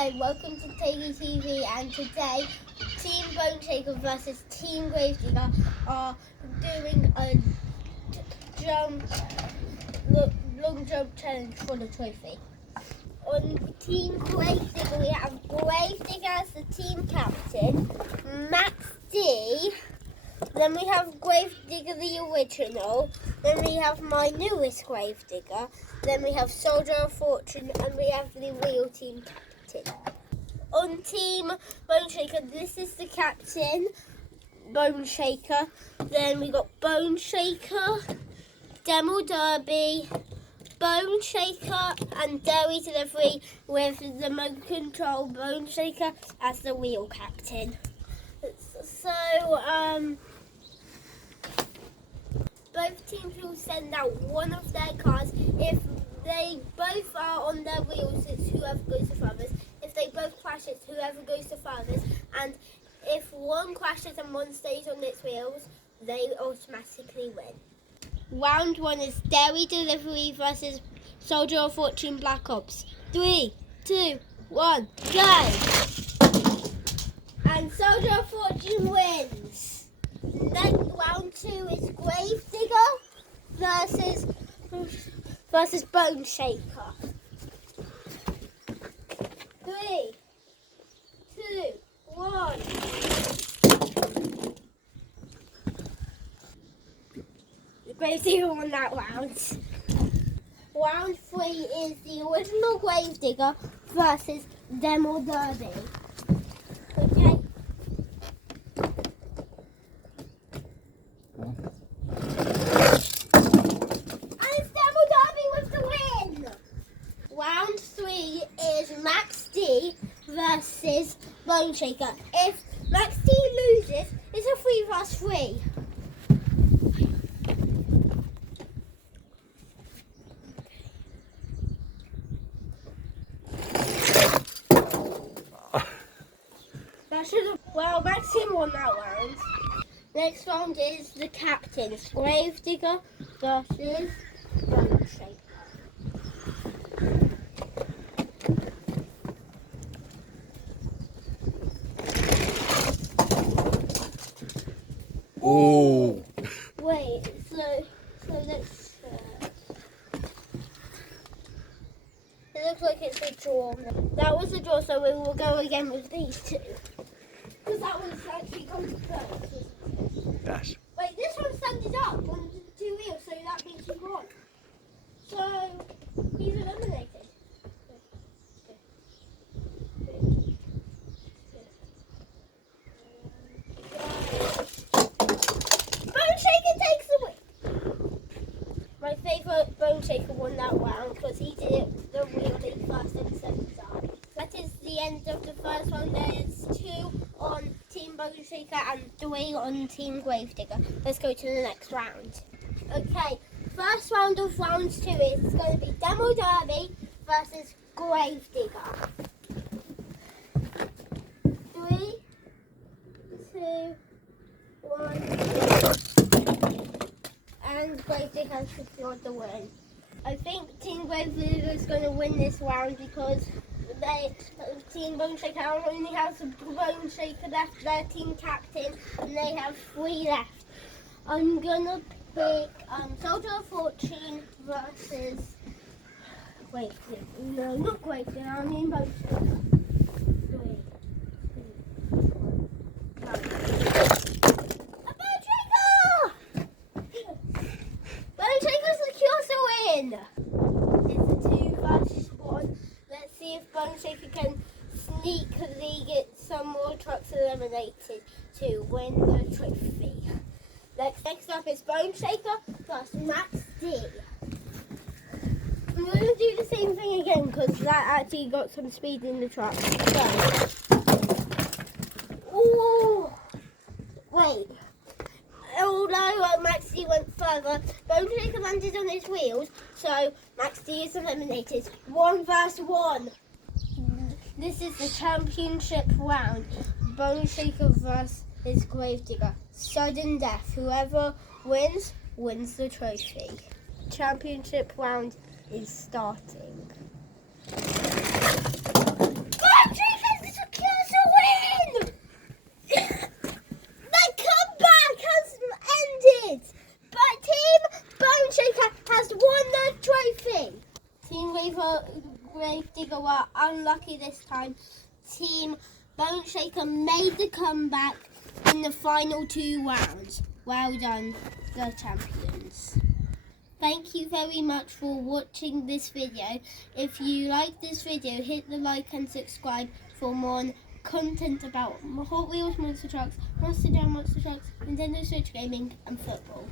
Hello, welcome to Taggy TV, and today Team Bone Shaker versus Team Gravedigger are doing a long jump challenge for the trophy. On Team Gravedigger we have Gravedigger as the team captain, Max D. Then we have Gravedigger the original. Then we have my newest Gravedigger. Then we have Soldier of Fortune, and we have the real team captain. On Team Bone Shaker, this is the captain, Bone Shaker. Then we got Bone Shaker, Demo Derby, Bone Shaker, and Dairy Delivery with the remote control Bone Shaker as the real captain. So, both teams will send out one of their cars. If they both are on their wheels, it's whoever goes the furthest. If they both crash, it's whoever goes the furthest. And if one crashes and one stays on its wheels, they automatically win. Round 1 is Dairy Delivery versus Soldier of Fortune Black Ops. 3, 2, 1, go! And Soldier of Fortune wins. Then round 2 is Gravedigger versus Bone Shaker. 3, 2, 1. Gravedigger won that round. Round 3 is the original Gravedigger versus Demo Derby. Okay. Round 3 is Max D versus Bone Shaker. If Max D loses, it's a 3 vs 3. Well, Max D won that round. Next round is the captains, Gravedigger versus Bone Shaker. Oh! Wait, so let's. It looks like it's a draw. That was a draw, so we will go again with these two. Because that one's actually gone to first. Yes. Wait, this one's standing up on 2 wheels, so that means he won. So he's eliminated. My favourite Bone Shaker won that round because he did it the wheelie first instead of that. That is the end of the first round. There's 2 on Team Bone Shaker and 3 on Team Gravedigger. Let's go to the next round. Okay, first round of round 2 is going to be Demo Derby versus Gravedigger. 3, 2, 1. And Gravedigger has secured the win. I think Team Gravedigger is going to win this round because Team Bone Shaker only has a Bone Shaker left, their team captain, and they have 3 left. I'm going to pick Soldier of Fortune versus... Wait, no, not Gravedigger, I mean Bone Shaker. 3, 2, 1, go. It's a 2 vs 1. Let's see if Bone Shaker can sneakily get some more trucks eliminated to win the trophy. Next up is Bone Shaker versus Max D. I'm going to do the same thing again because that actually got some speed in the truck. So, ooh, wait. Although Max D went further, Bone Shaker landed on his wheels, so Max D is eliminated. 1 vs 1. This is the championship round. Bone Shaker versus Gravedigger. Sudden death. Whoever wins the trophy. Championship round is starting. Bone Gravedigger were unlucky this time. Team Bone Shaker made the comeback in the final 2 rounds. Well done, the champions. Thank you very much for watching this video. If you like this video, hit the like and subscribe for more content about Hot Wheels, Monster Trucks, Monster Jam, Monster Trucks, Nintendo Switch gaming and football.